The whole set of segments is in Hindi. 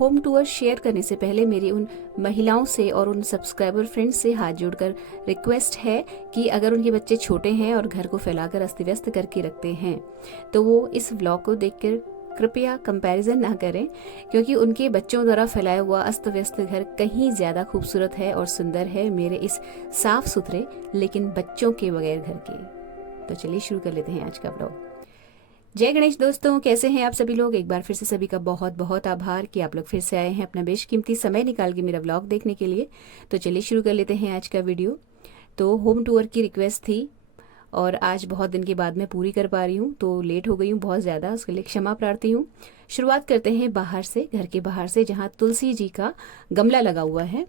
होम टूर शेयर करने से पहले मेरी उन महिलाओं से और उन सब्सक्राइबर फ्रेंड्स से हाथ जोड़कर रिक्वेस्ट है कि अगर उनके बच्चे छोटे हैं और घर को फैलाकर अस्त व्यस्त करके रखते हैं तो वो इस व्लॉग को देखकर कृपया कंपैरिजन ना करें, क्योंकि उनके बच्चों द्वारा फैलाया हुआ अस्त व्यस्त घर कहीं ज्यादा खूबसूरत है और सुंदर है मेरे इस साफ सुथरे लेकिन बच्चों के बगैर घर के। तो चलिए शुरू कर लेते हैं आज का व्लॉग। जय गणेश दोस्तों, कैसे हैं आप सभी लोग। एक बार फिर से सभी का बहुत बहुत आभार कि आप लोग फिर से आए हैं अपना बेशकीमती समय निकाल के मेरा व्लॉग देखने के लिए। तो चलिए शुरू कर लेते हैं आज का वीडियो। तो होम टूर की रिक्वेस्ट थी और आज बहुत दिन के बाद मैं पूरी कर पा रही हूँ, तो लेट हो गई हूँ बहुत ज़्यादा, उसके लिए क्षमा प्रार्थी हूँ। शुरुआत करते हैं बाहर से, घर के बाहर से, जहाँ तुलसी जी का गमला लगा हुआ है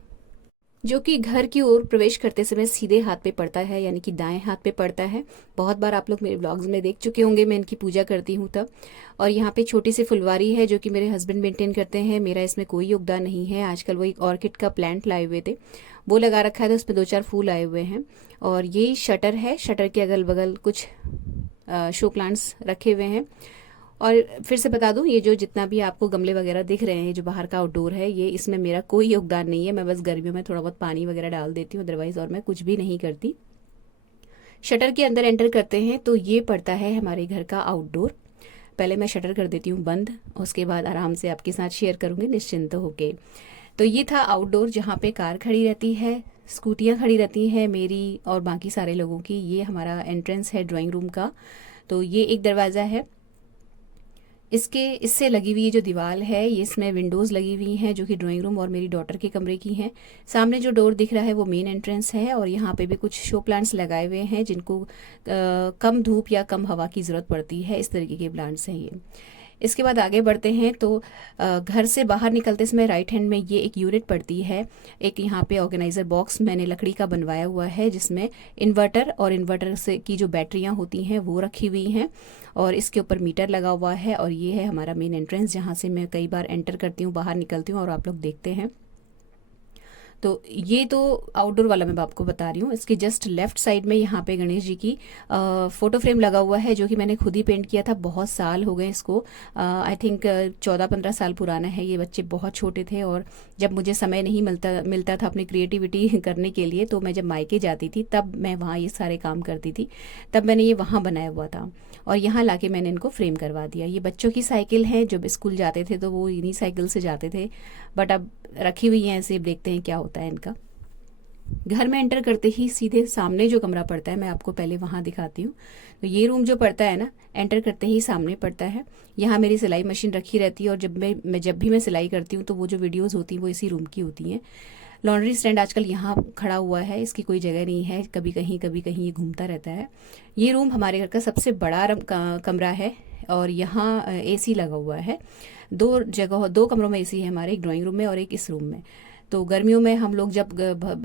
जो कि घर की ओर प्रवेश करते समय सीधे हाथ पे पड़ता है, यानी कि दाएं हाथ पे पड़ता है। बहुत बार आप लोग मेरे ब्लॉग्स में देख चुके होंगे, मैं इनकी पूजा करती हूँ तब। और यहाँ पे छोटी सी फुलवारी है जो कि मेरे हस्बैंड मेंटेन करते हैं, मेरा इसमें कोई योगदान नहीं है। आजकल वो एक ऑर्किड का प्लांट लाए हुए थे, वो लगा रखा है, तो उसमें 2-4 फूल आए हुए हैं। और ये शटर है, शटर के अगल बगल कुछ शो प्लांट्स रखे हुए हैं। और फिर से बता दूं, ये जो जितना भी आपको गमले वगैरह दिख रहे हैं जो बाहर का आउटडोर है, ये इसमें मेरा कोई योगदान नहीं है। मैं बस गर्मियों में थोड़ा बहुत पानी वगैरह डाल देती हूँ, अदरवाइज और मैं कुछ भी नहीं करती। शटर के अंदर एंटर करते हैं तो ये पड़ता है हमारे घर का आउटडोर। पहले मैं शटर कर देती हूँ बंद, उसके बाद आराम से आपके साथ शेयर करूंगी निश्चिंत होके। तो ये था आउटडोर जहाँ पे कार खड़ी रहती है, स्कूटियाँ खड़ी रहती हैं मेरी और बाकी सारे लोगों की। ये हमारा एंट्रेंस है ड्राइंग रूम का। तो ये एक दरवाज़ा है, इससे लगी हुई ये जो दीवार है, ये इसमें विंडोज़ लगी हुई हैं जो कि ड्राइंग रूम और मेरी डॉटर के कमरे की हैं। सामने जो डोर दिख रहा है वो मेन एंट्रेंस है, और यहाँ पे भी कुछ शो प्लांट्स लगाए हुए हैं जिनको कम धूप या कम हवा की ज़रूरत पड़ती है। इस तरीके के प्लांट्स हैं ये। इसके बाद आगे बढ़ते हैं तो घर से बाहर निकलते समय राइट हैंड में ये एक यूनिट पड़ती है। एक यहाँ पे ऑर्गेनाइजर बॉक्स मैंने लकड़ी का बनवाया हुआ है जिसमें इन्वर्टर और इन्वर्टर से की जो बैटरियाँ होती हैं वो रखी हुई हैं, और इसके ऊपर मीटर लगा हुआ है। और ये है हमारा मेन एंट्रेंस जहाँ से मैं कई बार एंटर करती हूँ, बाहर निकलती हूँ और आप लोग देखते हैं। तो ये तो आउटडोर वाला मैं आपको बता रही हूँ। इसके जस्ट लेफ्ट साइड में यहाँ पे गणेश जी की फोटो फ्रेम लगा हुआ है जो कि मैंने खुद ही पेंट किया था। बहुत साल हो गए इसको, आई थिंक 14-15 साल पुराना है। ये बच्चे बहुत छोटे थे और जब मुझे समय नहीं मिलता था अपनी क्रिएटिविटी करने के लिए, तो मैं जब मायके जाती थी तब मैं वहाँ ये सारे काम करती थी, तब मैंने ये वहाँ बनाया हुआ था और यहाँ लाके मैंने इनको फ्रेम करवा दिया। ये बच्चों की साइकिल है, जब स्कूल जाते थे तो वो इन्हीं साइकिल से जाते थे, बट अब रखी हुई है ऐसे। देखते हैं क्या होता है इनका। घर में एंटर करते ही सीधे सामने जो कमरा पड़ता है, मैं आपको पहले वहाँ दिखाती हूँ। तो ये रूम जो पड़ता है ना, एंटर करते ही सामने पड़ता है। यहाँ मेरी सिलाई मशीन रखी रहती है और जब भी मैं सिलाई करती हूँ तो वो जो वीडियोस होती हैं वो इसी रूम की होती हैं। लॉन्ड्री स्टैंड आजकल यहाँ खड़ा हुआ है, इसकी कोई जगह नहीं है, कभी कहीं ये घूमता रहता है। ये रूम हमारे घर का सबसे बड़ा कमरा है और यहाँ एसी लगा हुआ है। दो कमरों में एसी है हमारे, एक ड्राइंग रूम में और एक इस रूम में। तो गर्मियों में हम लोग जब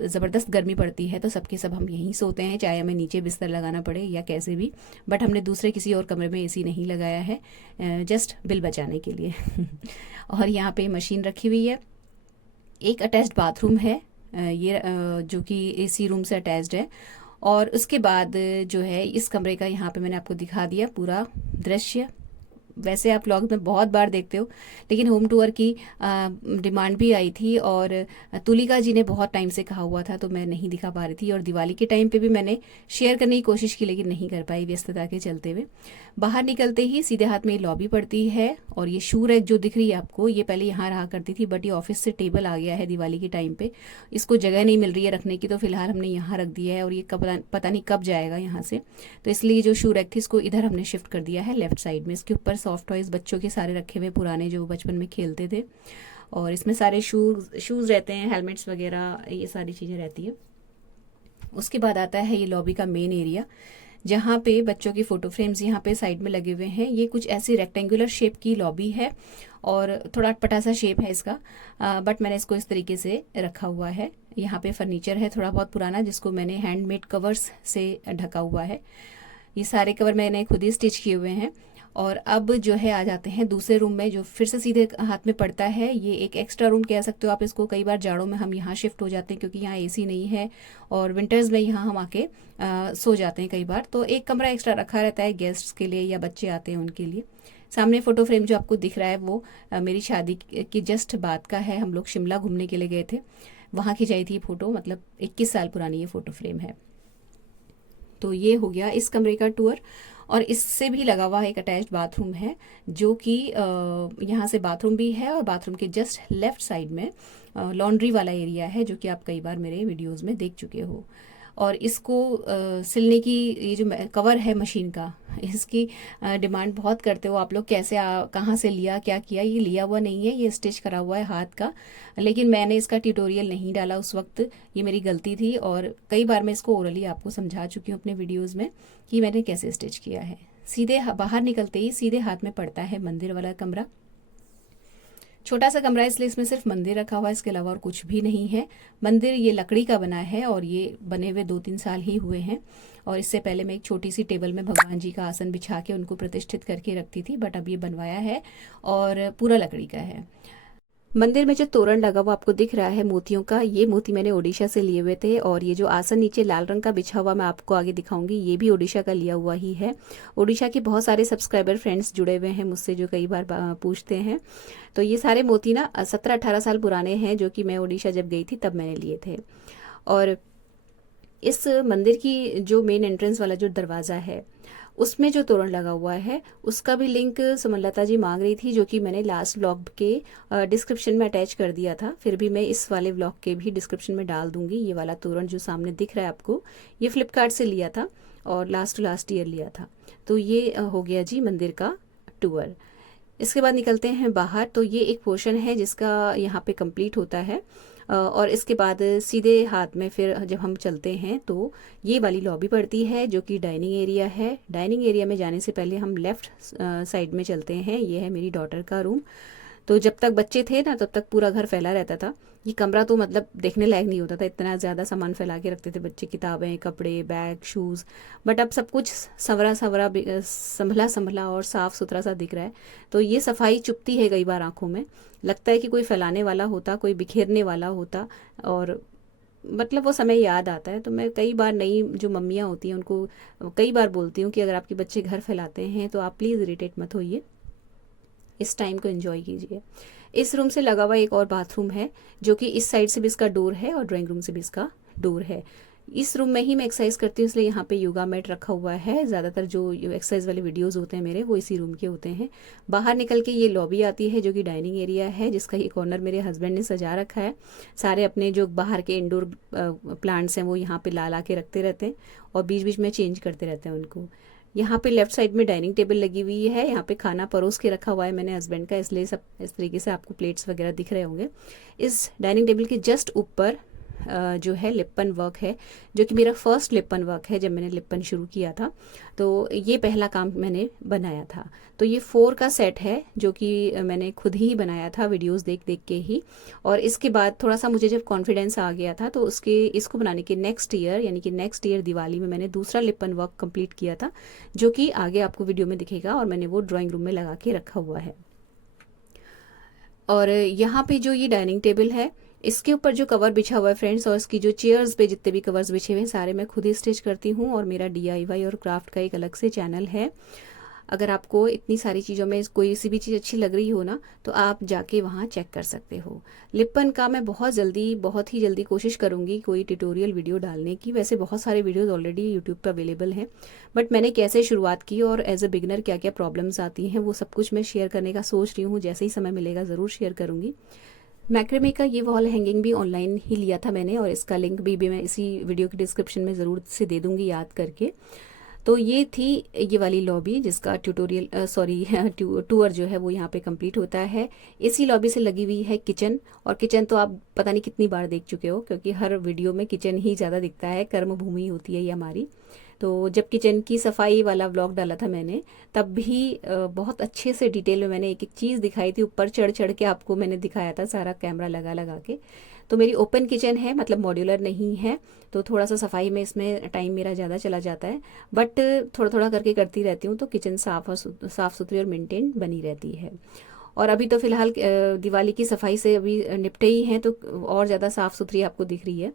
ज़बरदस्त गर्मी पड़ती है तो सबके सब हम यहीं सोते हैं, चाहे हमें नीचे बिस्तर लगाना पड़े या कैसे भी। बट हमने दूसरे किसी और कमरे में एसी नहीं लगाया है, जस्ट बिल बचाने के लिए। और यहाँ पे मशीन रखी हुई है। एक अटैच्ड बाथरूम है, ये जो कि एसी रूम से अटैच्ड है। और उसके बाद जो है इस कमरे का, यहाँ पे मैंने आपको दिखा दिया पूरा दृश्य। वैसे आप व्लॉग में बहुत बार देखते हो, लेकिन होम टूर की डिमांड भी आई थी और तुलिका जी ने बहुत टाइम से कहा हुआ था, तो मैं नहीं दिखा पा रही थी। और दिवाली के टाइम पे भी मैंने शेयर करने की कोशिश की लेकिन नहीं कर पाई व्यस्तता के चलते हुए। बाहर निकलते ही सीधे हाथ में लॉबी पड़ती है, और ये शू रैक जो दिख रही है आपको, ये पहले यहाँ रहा करती थी, बट ये ऑफिस से टेबल आ गया है दिवाली के टाइम पे, इसको जगह नहीं मिल रही है रखने की, तो फिलहाल हमने यहाँ रख दिया है। और ये पता नहीं कब जाएगा यहाँ से, तो इसलिए जो शू रैक थी इसको इधर हमने शिफ्ट कर दिया है लेफ्ट साइड में। इसके ऊपर सॉफ्ट टॉयज बच्चों के सारे रखे हुए, पुराने जो बचपन में खेलते थे, और इसमें सारे शूज़ रहते हैं, हेलमेट्स वगैरह, ये सारी चीज़ें रहती है। उसके बाद आता है ये लॉबी का मेन एरिया, जहाँ पे बच्चों की फ़ोटो फ्रेम्स यहाँ पे साइड में लगे हुए हैं। ये कुछ ऐसी रेक्टेंगुलर शेप की लॉबी है और थोड़ा अटपटा सा शेप है इसका, बट मैंने इसको इस तरीके से रखा हुआ है। यहाँ पे फर्नीचर है थोड़ा बहुत पुराना, जिसको मैंने हैंडमेड कवर्स से ढका हुआ है। ये सारे कवर मैंने खुद ही स्टिच किए हुए हैं। और अब जो है आ जाते हैं दूसरे रूम में, जो फिर से सीधे हाथ में पड़ता है। ये एक एक्स्ट्रा रूम कह सकते हो आप इसको। कई बार जाड़ों में हम यहाँ शिफ्ट हो जाते हैं क्योंकि यहाँ एसी नहीं है, और विंटर्स में यहाँ हम आके सो जाते हैं कई बार, तो एक कमरा एक्स्ट्रा रखा रहता है गेस्ट्स के लिए या बच्चे आते हैं उनके लिए। सामने फ़ोटो फ्रेम जो आपको दिख रहा है वो मेरी शादी की जस्ट बाद का है। हम लोग शिमला घूमने के लिए गए थे, वहाँ खिंचाई थी फ़ोटो, मतलब 21 साल पुरानी ये फ़ोटो फ्रेम है। तो ये हो गया इस कमरे का टूर। और इससे भी लगा हुआ एक अटैच्ड बाथरूम है, जो कि यहाँ से बाथरूम भी है और बाथरूम के जस्ट लेफ्ट साइड में लॉन्ड्री वाला एरिया है, जो कि आप कई बार मेरे वीडियोस में देख चुके हो। और इसको सिलने की ये जो कवर है मशीन का, इसकी डिमांड बहुत करते हो आप लोग, कैसे कहाँ से लिया, क्या किया। ये लिया हुआ नहीं है, ये स्टिच करा हुआ है हाथ का, लेकिन मैंने इसका ट्यूटोरियल नहीं डाला उस वक्त, ये मेरी गलती थी। और कई बार मैं इसको ओरली आपको समझा चुकी हूँ अपने वीडियोज़ में कि मैंने कैसे स्टिच किया है। सीधे बाहर निकलते ही सीधे हाथ में पड़ता है मंदिर वाला कमरा। छोटा सा कमरा है, इसलिए इसमें सिर्फ मंदिर रखा हुआ है, इसके अलावा और कुछ भी नहीं है। मंदिर ये लकड़ी का बना है और ये बने हुए 2-3 साल ही हुए हैं। और इससे पहले मैं एक छोटी सी टेबल में भगवान जी का आसन बिछा के उनको प्रतिष्ठित करके रखती थी, बट अब ये बनवाया है और पूरा लकड़ी का है। मंदिर में जो तोरण लगा हुआ आपको दिख रहा है मोतियों का, ये मोती मैंने ओडिशा से लिए हुए थे। और ये जो आसन नीचे लाल रंग का बिछा हुआ मैं आपको आगे दिखाऊंगी, ये भी ओडिशा का लिया हुआ ही है। ओडिशा के बहुत सारे सब्सक्राइबर फ्रेंड्स जुड़े हुए हैं मुझसे, जो कई बार पूछते हैं। तो ये सारे मोती ना 17-18 साल पुराने हैं, जो कि मैं ओडिशा जब गई थी तब मैंने लिए थे। और इस मंदिर की जो मेन एंट्रेंस वाला जो दरवाज़ा है, उसमें जो तोरण लगा हुआ है, उसका भी लिंक सुमनलता जी मांग रही थी, जो कि मैंने लास्ट व्लॉग के डिस्क्रिप्शन में अटैच कर दिया था। फिर भी मैं इस वाले व्लॉग के भी डिस्क्रिप्शन में डाल दूंगी। ये वाला तोरण जो सामने दिख रहा है आपको, ये फ्लिपकार्ट से लिया था और लास्ट ईयर लिया था। तो ये हो गया जी मंदिर का टूर। इसके बाद निकलते हैं बाहर। तो ये एक पोर्शन है जिसका यहाँ पे कंप्लीट होता है। और इसके बाद सीधे हाथ में फिर जब हम चलते हैं तो ये वाली लॉबी पड़ती है, जो कि डाइनिंग एरिया है। डाइनिंग एरिया में जाने से पहले हम लेफ़्ट साइड में चलते हैं। ये है मेरी डॉटर का रूम। तो जब तक बच्चे थे ना, तब तक पूरा घर फैला रहता था। ये कमरा तो मतलब देखने लायक नहीं होता था, इतना ज़्यादा सामान फैला के रखते थे बच्चे, किताबें, कपड़े, बैग, शूज़। बट अब सब कुछ संवरा संभला और साफ़ सुथरा सा दिख रहा है। तो ये सफाई चुभती है कई बार आंखों में, लगता है कि कोई फैलाने वाला होता, कोई बिखेरने वाला होता, और मतलब वो समय याद आता है। तो मैं कई बार नई जो मम्मियाँ होती हैं उनको कई बार बोलती हूँ कि अगर आपके बच्चे घर फैलाते हैं तो आप प्लीज़ इरिटेट मत होइए, इस टाइम को एंजॉय कीजिए। इस रूम से लगा हुआ एक और बाथरूम है, जो कि इस साइड से भी इसका डोर है और ड्राइंग रूम से भी इसका डोर है। इस रूम में ही मैं एक्सरसाइज करती हूँ, इसलिए यहाँ पे योगा मैट रखा हुआ है। ज़्यादातर जो एक्सरसाइज वाले वीडियोस होते हैं मेरे, वो इसी रूम के होते हैं। बाहर निकल के ये लॉबी आती है, जो कि डाइनिंग एरिया है, जिसका ये कॉर्नर मेरे हस्बैंड ने सजा रखा है। सारे अपने जो बाहर के इंडोर प्लांट्स हैं वो यहाँ पे ला के रखते रहते हैं और बीच बीच में चेंज करते रहते हैं उनको। यहाँ पे लेफ्ट साइड में डाइनिंग टेबल लगी हुई है, यहाँ पे खाना परोस के रखा हुआ है मैंने हस्बैंड का, इसलिए सब इस तरीके से आपको प्लेट्स वगैरह दिख रहे होंगे। इस डाइनिंग टेबल के जस्ट ऊपर जो है लिप्पन वर्क है, जो कि मेरा फर्स्ट लिप्पन वर्क है जब मैंने लिप्पन शुरू किया था। तो ये पहला काम मैंने बनाया था। तो ये 4 का सेट है, जो कि मैंने खुद ही बनाया था वीडियोस देख देख के ही। और इसके बाद थोड़ा सा मुझे जब कॉन्फिडेंस आ गया था, तो इसको बनाने के नेक्स्ट ईयर, यानी कि नेक्स्ट ईयर दिवाली में मैंने दूसरा लिप्पन वर्क कंप्लीट किया था, जो कि आगे आपको वीडियो में दिखेगा, और मैंने वो ड्राइंग रूम में लगा के रखा हुआ है। और यहाँ पे जो ये डाइनिंग टेबल है, इसके ऊपर जो कवर बिछा हुआ है फ्रेंड्स, और इसकी जो चेयर्स पे जितने भी कवर्स बिछे हुए हैं सारे मैं खुद ही स्टिच करती हूँ। और मेरा DIY और क्राफ्ट का एक अलग से चैनल है। अगर आपको इतनी सारी चीज़ों में कोई सी भी चीज़ अच्छी लग रही हो ना, तो आप जाके वहाँ चेक कर सकते हो। लिप्पन का मैं बहुत ही जल्दी कोशिश करूँगी कोई ट्यूटोरियल वीडियो डालने की। वैसे बहुत सारे वीडियोस ऑलरेडी यूट्यूब पर अवेलेबल हैं, बट मैंने कैसे शुरुआत की और एज अ बिगिनर क्या क्या प्रॉब्लम्स आती हैं, वो सब कुछ मैं शेयर करने का सोच रही हूँ। जैसे ही समय मिलेगा ज़रूर शेयर करूँगी। मैक्रेमे का ये वॉल हैंगिंग भी ऑनलाइन ही लिया था मैंने, और इसका लिंक भी मैं इसी वीडियो के डिस्क्रिप्शन में ज़रूर से दे दूँगी याद करके। तो ये थी ये वाली लॉबी, जिसका टूर जो है वो यहाँ पे कंप्लीट होता है। इसी लॉबी से लगी हुई है किचन, और किचन तो आप पता नहीं कितनी बार देख चुके हो, क्योंकि हर वीडियो में किचन ही ज़्यादा दिखता है, कर्म भूमि होती है ये हमारी। तो जब किचन की सफाई वाला व्लॉग डाला था मैंने, तब भी बहुत अच्छे से डिटेल में मैंने एक एक चीज़ दिखाई थी, ऊपर चढ़ चढ़ के आपको मैंने दिखाया था सारा, कैमरा लगा के। तो मेरी ओपन किचन है, मतलब मॉड्यूलर नहीं है, तो थोड़ा सा सफाई में इसमें टाइम मेरा ज़्यादा चला जाता है, बट थोड़ा थोड़ा करके करती रहती हूँ, तो किचन साफ़ सुथरी और मेंटेन बनी रहती है। और अभी तो फिलहाल दिवाली की सफाई से अभी निपटे ही हैं, तो और ज़्यादा साफ़ सुथरी आपको दिख रही है।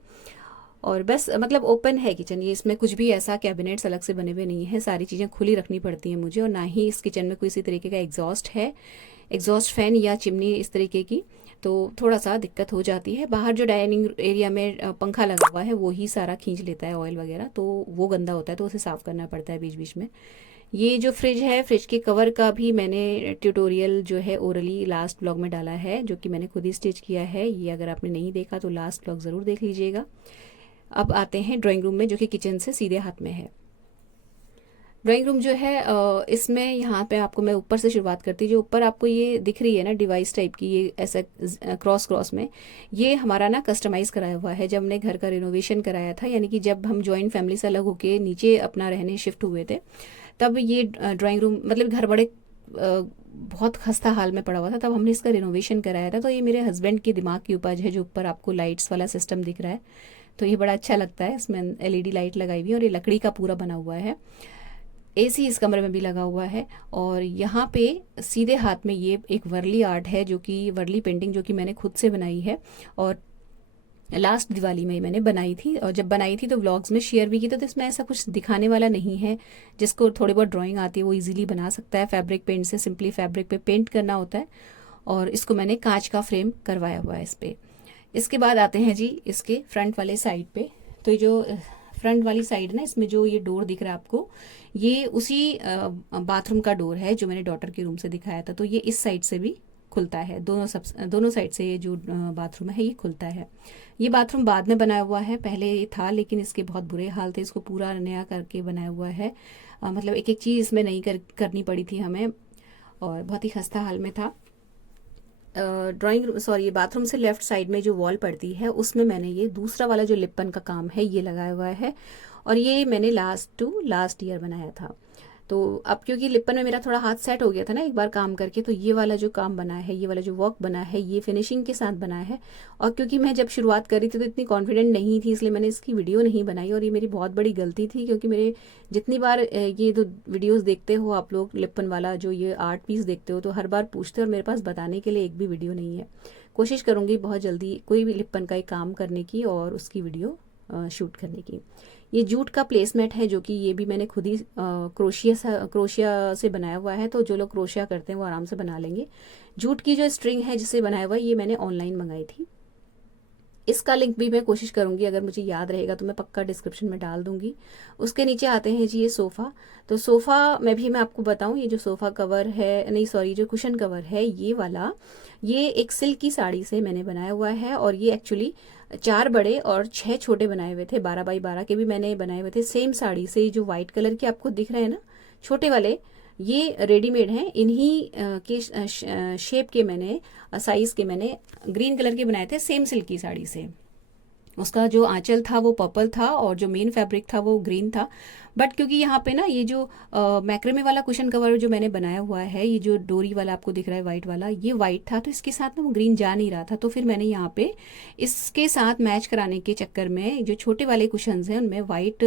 और बस मतलब ओपन है किचन, ये इसमें कुछ भी ऐसा कैबिनेट्स अलग से बने हुए नहीं है, सारी चीज़ें खुली रखनी पड़ती हैं मुझे। और ना ही इस किचन में किसी तरीके का एग्जॉस्ट है, एग्जॉस्ट फैन या चिमनी इस तरीके की, तो थोड़ा सा दिक्कत हो जाती है। बाहर जो डाइनिंग एरिया में पंखा लगा हुआ है वो ही सारा खींच लेता है ऑयल वगैरह, तो वो गंदा होता है, तो उसे साफ़ करना पड़ता है बीच बीच में। ये जो फ्रिज है, फ्रिज के कवर का भी मैंने ट्यूटोरियल जो है ओरली लास्ट ब्लॉग में डाला है, जो कि मैंने खुद ही स्टिच किया है। ये अगर आपने नहीं देखा तो लास्ट ब्लॉग ज़रूर देख लीजिएगा। अब आते हैं ड्राइंग रूम में, जो कि किचन से सीधे हाथ में है। ड्राइंग रूम जो है इसमें यहाँ पे आपको मैं ऊपर से शुरुआत करती हूँ। जो ऊपर आपको ये दिख रही है ना डिवाइस टाइप की, ये ऐसा क्रॉस क्रॉस में, ये हमारा ना कस्टमाइज कराया हुआ है। जब हमने घर का रिनोवेशन कराया था, यानी कि जब हम जॉइंट फैमिली से अलग होके नीचे अपना रहने शिफ्ट हुए थे, तब ये ड्राइंग रूम मतलब घर बड़े बहुत खस्ता हाल में पड़ा हुआ था, तब हमने इसका रिनोवेशन कराया था। तो ये मेरे हस्बैंड के दिमाग की उपज है। जो ऊपर आपको लाइट्स वाला सिस्टम दिख रहा है, तो ये बड़ा अच्छा लगता है। इसमें LED लाइट लगाई हुई है और ये लकड़ी का पूरा बना हुआ है। AC इस कमरे में भी लगा हुआ है। और यहाँ पे सीधे हाथ में ये एक वर्ली आर्ट है, जो कि वर्ली पेंटिंग जो कि मैंने खुद से बनाई है, और लास्ट दिवाली में मैंने बनाई थी। और जब बनाई थी तो व्लॉग्स में शेयर भी की थी। तो इसमें ऐसा कुछ दिखाने वाला नहीं है। जिसको थोड़ी बहुत ड्राइंग आती है वो इजीली बना सकता है। फैब्रिक पेंट से सिंपली फैब्रिक पे पेंट करना होता है। और इसको मैंने कांच का फ्रेम करवाया हुआ है इस पर। इसके बाद आते हैं जी इसके फ्रंट वाले साइड पे। तो ये जो फ्रंट वाली साइड ना, इसमें जो ये डोर दिख रहा है आपको, ये उसी बाथरूम का डोर है जो मैंने डॉटर के रूम से दिखाया था। तो ये इस साइड से भी खुलता है, दोनों साइड से ये जो बाथरूम है ये खुलता है। ये बाथरूम बाद में बनाया हुआ है, पहले ये था लेकिन इसके बहुत बुरे हाल थे, इसको पूरा नया करके बनाया हुआ है। मतलब एक एक चीज़ इसमें नहीं करनी पड़ी थी हमें, और बहुत ही खस्ता हाल में था। ये बाथरूम से लेफ्ट साइड में जो वॉल पड़ती है, उसमें मैंने ये दूसरा वाला जो लिपन का काम है ये लगाया हुआ है। और ये मैंने लास्ट ईयर बनाया था। तो अब क्योंकि लिपन में मेरा थोड़ा हाथ सेट हो गया था ना एक बार काम करके, तो ये वाला जो काम बना है, ये वाला जो वर्क बना है, ये फिनिशिंग के साथ बना है। और क्योंकि मैं जब शुरुआत करी थी तो इतनी कॉन्फिडेंट नहीं थी, इसलिए मैंने इसकी वीडियो नहीं बनाई। और ये मेरी बहुत बड़ी गलती थी, क्योंकि मेरे जितनी बार ये जो वीडियोज़ देखते हो आप लोग, लिपन वाला जो ये आर्ट पीस देखते हो, तो हर बार पूछते हो, और मेरे पास बताने के लिए एक भी वीडियो नहीं है। कोशिश करूँगी बहुत जल्दी कोई भी लिपन का एक काम करने की और उसकी वीडियो शूट करने की। ये जूट का प्लेसमेट है, जो कि ये भी मैंने खुद ही क्रोशिया से बनाया हुआ है। तो जो लोग क्रोशिया करते हैं वो आराम से बना लेंगे। जूट की जो स्ट्रिंग है जिससे बनाया हुआ है, ये मैंने ऑनलाइन मंगाई थी। इसका लिंक भी मैं कोशिश करूंगी, अगर मुझे याद रहेगा तो मैं पक्का डिस्क्रिप्शन में डाल दूंगी। उसके नीचे आते हैं जी ये सोफ़ा। तो सोफ़ा में भी मैं आपको बताऊं, ये जो सोफ़ा कवर है, नहीं सॉरी, जो कुशन कवर है ये वाला, ये एक सिल्क की साड़ी से मैंने बनाया हुआ है। और ये एक्चुअली 4 बड़े और 6 छोटे बनाए हुए थे, 12 बाई 12 के भी मैंने बनाए हुए थे सेम साड़ी से। जो वाइट कलर के आपको दिख रहे हैं ना छोटे वाले, ये रेडीमेड हैं। इन्हीं के शेप के मैंने, साइज के मैंने ग्रीन कलर के बनाए थे सेम सिल्क की साड़ी से। उसका जो आंचल था वो पर्पल था और जो मेन फैब्रिक था वो ग्रीन था। बट क्योंकि यहाँ पे ना ये जो मैक्रेमे वाला कुशन कवर जो मैंने बनाया हुआ है, ये जो डोरी वाला आपको दिख रहा है वाइट वाला, ये वाइट था, तो इसके साथ ना वो ग्रीन जा नहीं रहा था। तो फिर मैंने यहाँ पे इसके साथ मैच कराने के चक्कर में जो छोटे वाले कुशन्स हैं उनमें वाइट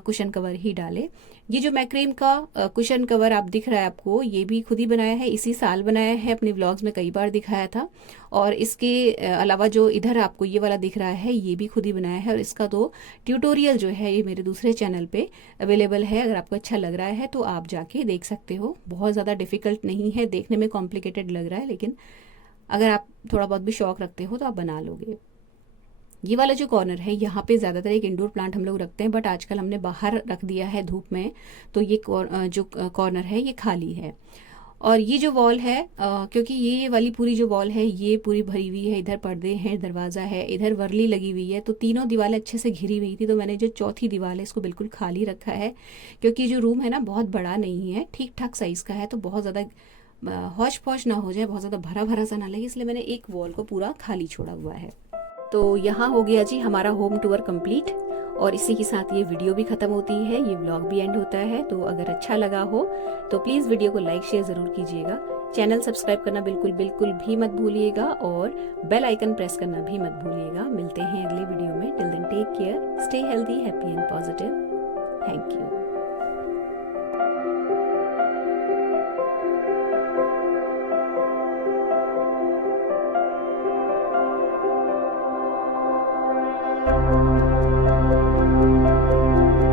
कुशन कवर ही डाले। ये जो मैक्रेम का कुशन कवर आप दिख रहा है आपको, ये भी खुद ही बनाया है, इसी साल बनाया है, अपने व्लॉग्स में कई बार दिखाया था। और इसके अलावा जो इधर आपको ये वाला दिख रहा है, ये भी खुद ही बनाया है। और इसका तो ट्यूटोरियल जो है ये मेरे दूसरे चैनल पे अवेलेबल है, अगर आपको अच्छा लग रहा है तो आप जाके देख सकते हो। बहुत ज़्यादा डिफ़िकल्ट नहीं है, देखने में कॉम्प्लिकेटेड लग रहा है, लेकिन अगर आप थोड़ा बहुत भी शौक रखते हो तो आप बना लोगे। ये वाला जो कॉर्नर है, यहाँ पे ज़्यादातर एक इंडोर प्लांट हम लोग रखते हैं, बट आजकल हमने बाहर रख दिया है धूप में, तो ये जो कॉर्नर है ये खाली है। और ये जो वॉल है, क्योंकि ये वाली पूरी जो वॉल है ये पूरी भरी हुई है, इधर पर्दे हैं, दरवाज़ा है, इधर वर्ली लगी हुई है, तो तीनों दीवारें अच्छे से घिरी हुई थी। तो मैंने जो चौथी दीवार है इसको बिल्कुल खाली रखा है, क्योंकि जो रूम है ना बहुत बड़ा नहीं है, ठीक ठाक साइज़ का है, तो बहुत ज़्यादा हौच पौच ना हो जाए, बहुत ज़्यादा भरा भरा सा ना लगे, इसलिए मैंने एक वॉल को पूरा खाली छोड़ा हुआ है। तो यहाँ हो गया जी हमारा होम टूर कंप्लीट, और इसी के साथ ये वीडियो भी ख़त्म होती है, ये व्लॉग भी एंड होता है। तो अगर अच्छा लगा हो तो प्लीज़ वीडियो को लाइक शेयर ज़रूर कीजिएगा। चैनल सब्सक्राइब करना बिल्कुल भी मत भूलिएगा, और बेल आइकन प्रेस करना भी मत भूलिएगा। मिलते हैं अगले वीडियो में। Till then take care, stay healthy, happy and positive. Thank you.